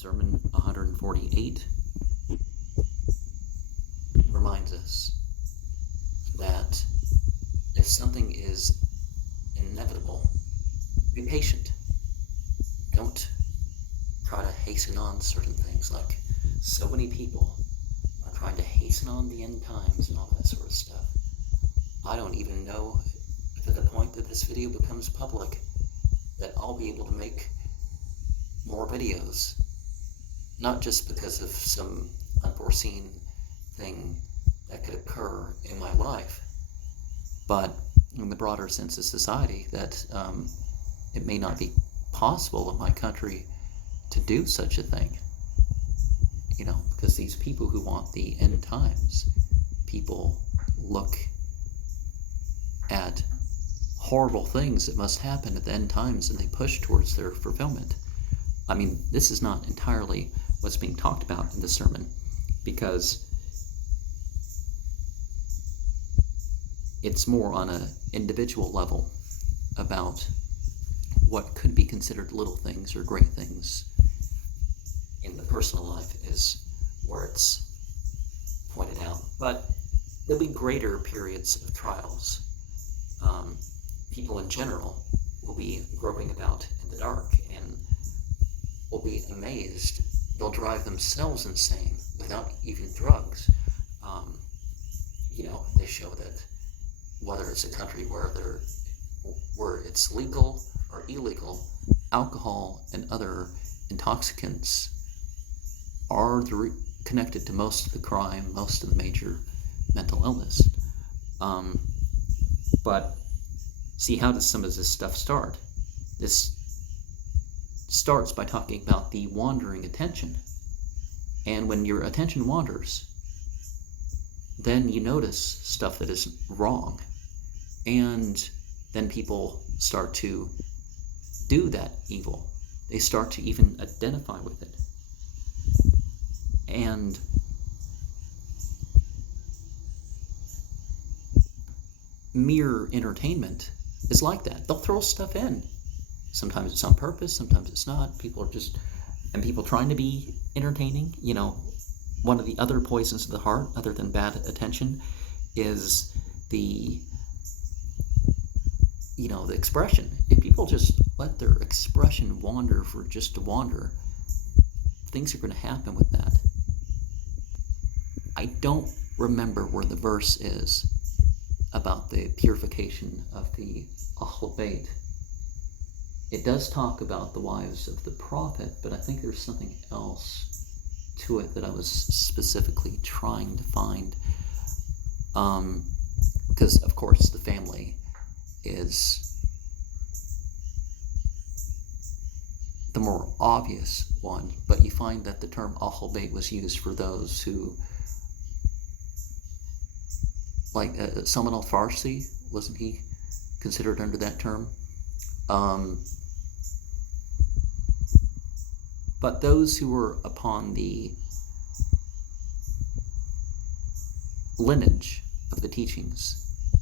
Sermon 148 reminds us that if something is inevitable, be patient. Don't try to hasten on certain things, like so many people are trying to hasten on the end times and all that sort of stuff. I don't even know if at the point that this video becomes public that I'll be able to make more videos, not just because of some unforeseen thing that could occur in my life, but in the broader sense of society, that it may not be possible in my country to do such a thing, because these people who want the end times, people look at horrible things that must happen at the end times and they push towards their fulfillment. I mean, this is not entirely what's being talked about in the sermon, because it's more on an individual level about what could be considered little things or great things in the personal life is where it's pointed out. But there'll be greater periods of trials. People in general will be groping about in the dark and will be amazed. They'll drive themselves insane without even drugs. They show that whether it's a country where it's legal or illegal, alcohol and other intoxicants are connected to most of the crime, most of the major mental illness. But see, how does some of this stuff start? This starts by talking about the wandering attention. And when your attention wanders, then you notice stuff that is wrong. And then people start to do that evil. They start to even identify with it. And mere entertainment is like that. They'll throw stuff in. Sometimes it's on purpose, sometimes it's not. People trying to be entertaining. One of the other poisons of the heart, other than bad attention, is the expression. If people just let their expression wander for just to wander, things are going to happen with that. I don't remember where the verse is about the purification of the Ahl Bayt. It does talk about the wives of the prophet, but I think there's something else to it that I was specifically trying to find. Because, of course, the family is the more obvious one, but you find that the term Ahl Bayt was used for those who, like Salman al-Farsi, wasn't he considered under that term? But those who were upon the lineage of the teachings,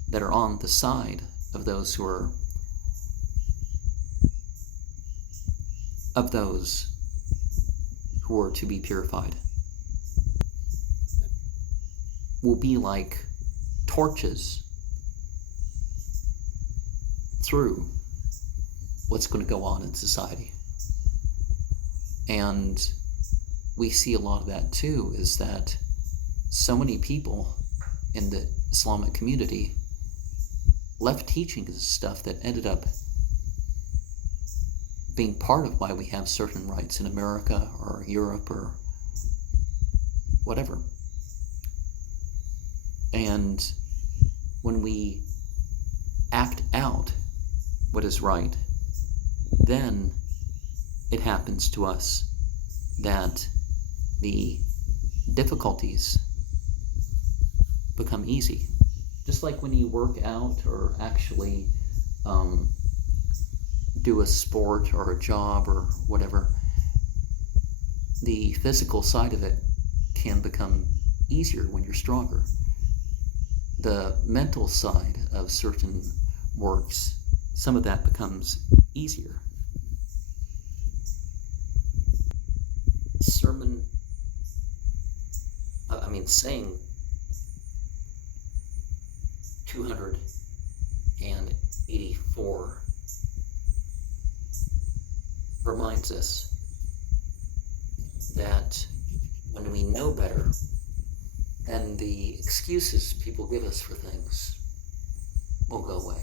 that are on the side of those who are to be purified, will be like torches through what's going to go on in society. And we see a lot of that too, is that so many people in the Islamic community left teaching stuff that ended up being part of why we have certain rights in America or Europe or whatever. And when we act out what is right, then it happens to us that the difficulties become easy. Just like when you work out or actually do a sport or a job or whatever, the physical side of it can become easier when you're stronger. The mental side of certain works, some of that becomes easier. sermon, saying 284 reminds us that when we know better, then the excuses people give us for things will go away.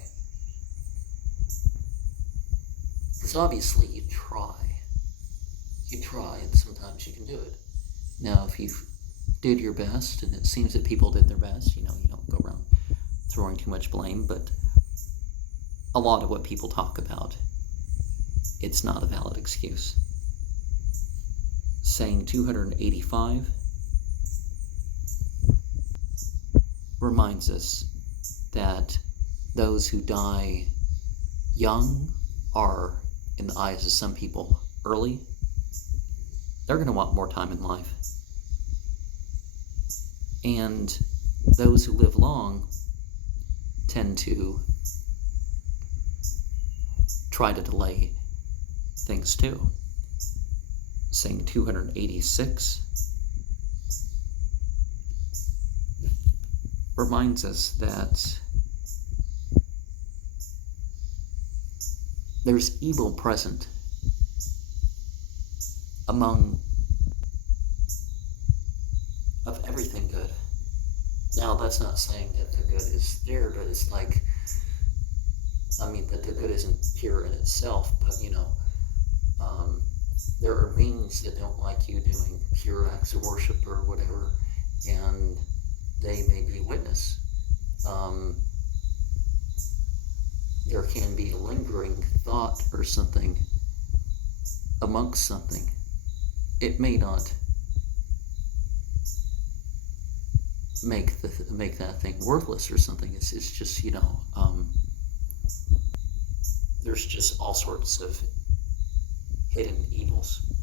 Because obviously you try, and sometimes you can do it. Now, if you did your best, and it seems that people did their best, you don't go around throwing too much blame, but a lot of what people talk about, it's not a valid excuse. Saying 285 reminds us that those who die young are, in the eyes of some people, early. They're going to want more time in life. And those who live long tend to try to delay things too. Saying 286 reminds us that there's evil present among of everything good. Now, that's not saying that the good is there, but it's like, that the good isn't pure in itself, but, there are beings that don't like you doing pure acts of worship or whatever, and they may be a witness. There can be a lingering thought or something amongst something. It may not make that thing worthless or something. It's just, there's just all sorts of hidden evils.